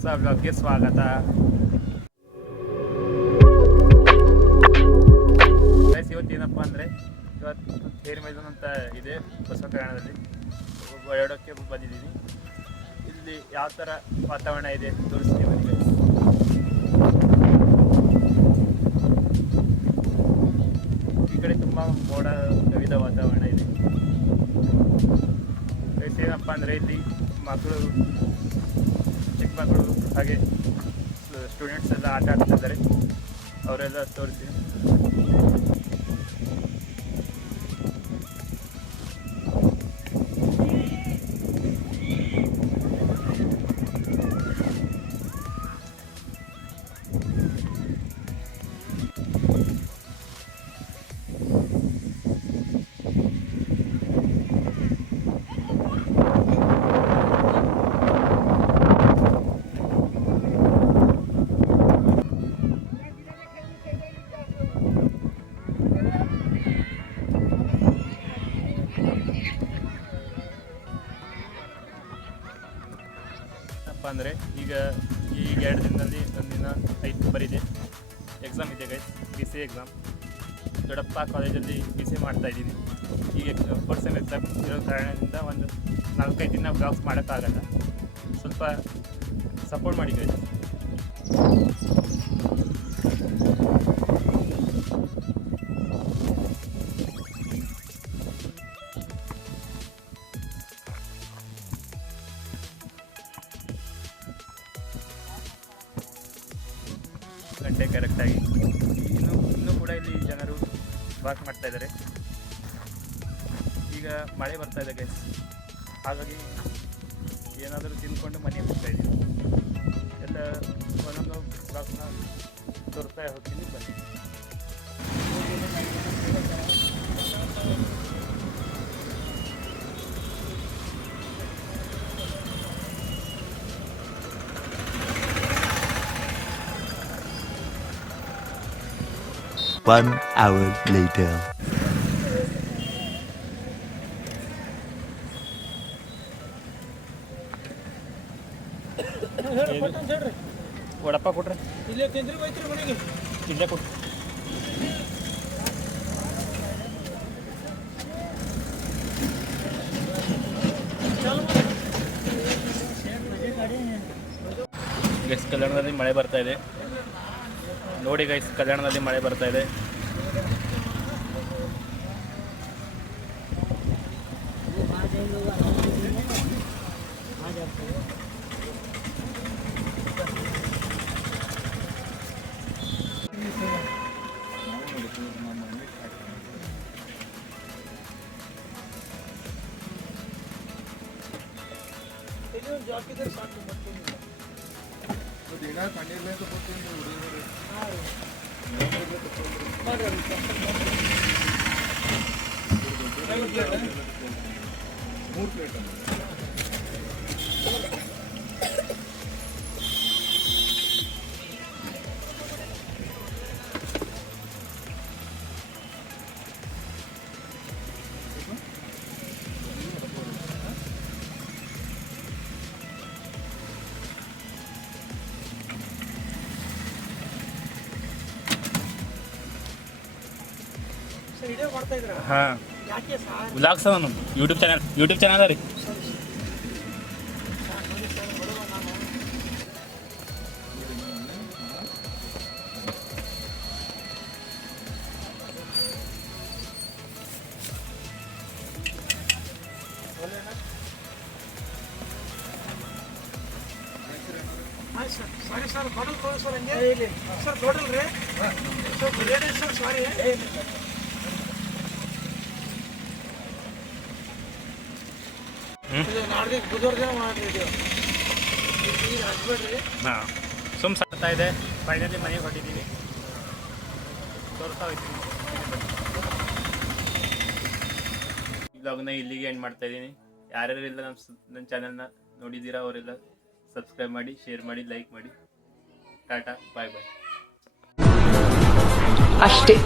ಹೊಸ ಬ್ಲಾಗ್ಗೆ ಸ್ವಾಗತ. ಇವತ್ತೇನಪ್ಪ ಅಂದರೆ ಇವತ್ತು ಥೇರಿ ಮೈದಾನ ಅಂತ ಇದೆ ಬಸವ ಕಲ್ಯಾಣದಲ್ಲಿ ಓಡಾಡೋಕ್ಕೆ ಬಂದಿದ್ದೀನಿ. ಇಲ್ಲಿ ಯಾವ ಥರ ವಾತಾವರಣ ಇದೆ ತೋರಿಸ್ತೀನಿ ನಿಮಗೆ. ಈ ಕಡೆ ತುಂಬ ಮೋಡ ಕವಿದ ವಾತಾವರಣ ಇದೆ. ಏನಪ್ಪ ಅಂದರೆ ಇಲ್ಲಿ ಮಕ್ಕಳು, ಚಿಕ್ಕ ಮಕ್ಕಳು ಹಾಗೆ ಸ್ಟೂಡೆಂಟ್ಸ್ ಎಲ್ಲ ಆಟ ಆಡ್ತಾ ಇದ್ದಾರೆ. ಅವರೆಲ್ಲ ತೋರಿಸ್ತೀನಿ. ಅಂದರೆ ಈಗ 2 ದಿನದಲ್ಲಿ ಒಂದಿನ 5 ಬರಿದೆ ಎಕ್ಸಾಮ್ ಇದೆ ಗೈಸ್, BCA ಎಕ್ಸಾಮ್. ದೊಡ್ಡಪ್ಪ ಕಾಲೇಜಲ್ಲಿ BCA ಮಾಡ್ತಾಯಿದ್ದೀನಿ. ಈಗ ಫಸ್ಟ್ ಸೆಮ್ ಎಕ್ಸಾಮ್ ಇರೋ ಕಾರಣದಿಂದ ಒಂದು 4-5 ದಿನ ಬ್ಲಾಗ್ಸ್ ಮಾಡೋಕ್ಕಾಗಲ್ಲ. ಸ್ವಲ್ಪ ಸಪೋರ್ಟ್ ಮಾಡಿ ಗೈಸ್. ಗಂಟೆ ಕರೆಕ್ಟಾಗಿ ಇನ್ನೂ ಕೂಡ ಇಲ್ಲಿ ಜನರು ವಾಕ್ ಮಾಡ್ತಾ ಇದ್ದಾರೆ. ಈಗ ಮಳೆ ಬರ್ತಾ ಇದೆ ಗೈಸ್, ಹಾಗಾಗಿ ಏನಾದರೂ ತಿಂದ್ಕೊಂಡು ಮನೆಗೆ ಹೋಗ್ತಾ ಇದ್ದೀನಿ. ಎಲ್ಲ ಒಂದೊಂದು ಬ್ಲಾಕ್ನ ತೋರಿಸ್ತಾ ಹೋಗ್ತೀನಿ, ಬನ್ನಿ. One hour later. ವಡಪ್ಪ ಕೊಟ್ರೆ ಇಲ್ಲೇ ತಿಂದ್ರಿ ಬೈತ್ರಿ ಮನೆಗೆ ಇಲ್ಲೇ ಕೊಟ್ಟು. ಗೈಸ್ ಕಲ್ಯಾಣದಲ್ಲಿ ಮಳೆ ಬರ್ತಾ ಇದೆ ನೋಡಿ ಗೈಸ್, ಕಲ್ಯಾಣದಲ್ಲಿ ಮಳೆ ಬರ್ತಾ ಇದೆ. ಹಾಂ, ವ್ಲಾಗ್ಸ್ ಅದ ನಮ್ಮ ಯೂಟ್ಯೂಬ್ ಚಾನಲ್ ರೀ. ಸಾರಿ ಸರ್, ಬಾಟಲ್ ತೊಗೊಳ್ಳಿ ಸರ್. ಹಂಗೆ ಸರ್ ಟೋಟಲ್ ರೀ ಸರ್, ರೇಟ್ ಸರ್. ಸಾರಿ ನಾಡ್ದು ಬುಧವಾರ ದಿನ ಮಾಡಿದ್ದೀವಿ. ಈಗ ಹಚ್ಬೇಡ್ರಿ. ಹಾಂ, ಸುಮ್ ಸಾಕ್ತಾ ಇದೆ. ಫೈನಲಿ ಮನೆಗೆ ಹೊಟ್ಟಿದ್ದೀವಿ, ತೋರಿಸ್ತಾ ಹೋಗ್ತೀನಿ. ಬ್ಲಾಗ್ನ ಇಲ್ಲಿಗೆ ಎಂಡ್ ಮಾಡ್ತಾ ಇದ್ದೀನಿ. ಯಾರ್ಯಾರೆಲ್ಲ ನನ್ನ ಚಾನಲ್ನ ನೋಡಿದ್ದೀರಾ ಅವರೆಲ್ಲ ಸಬ್ಸ್ಕ್ರೈಬ್ ಮಾಡಿ, ಶೇರ್ ಮಾಡಿ, ಲೈಕ್ ಮಾಡಿ. ಟಾಟಾ, ಬಾಯ್ ಬಾಯ್. ಅಷ್ಟೇ.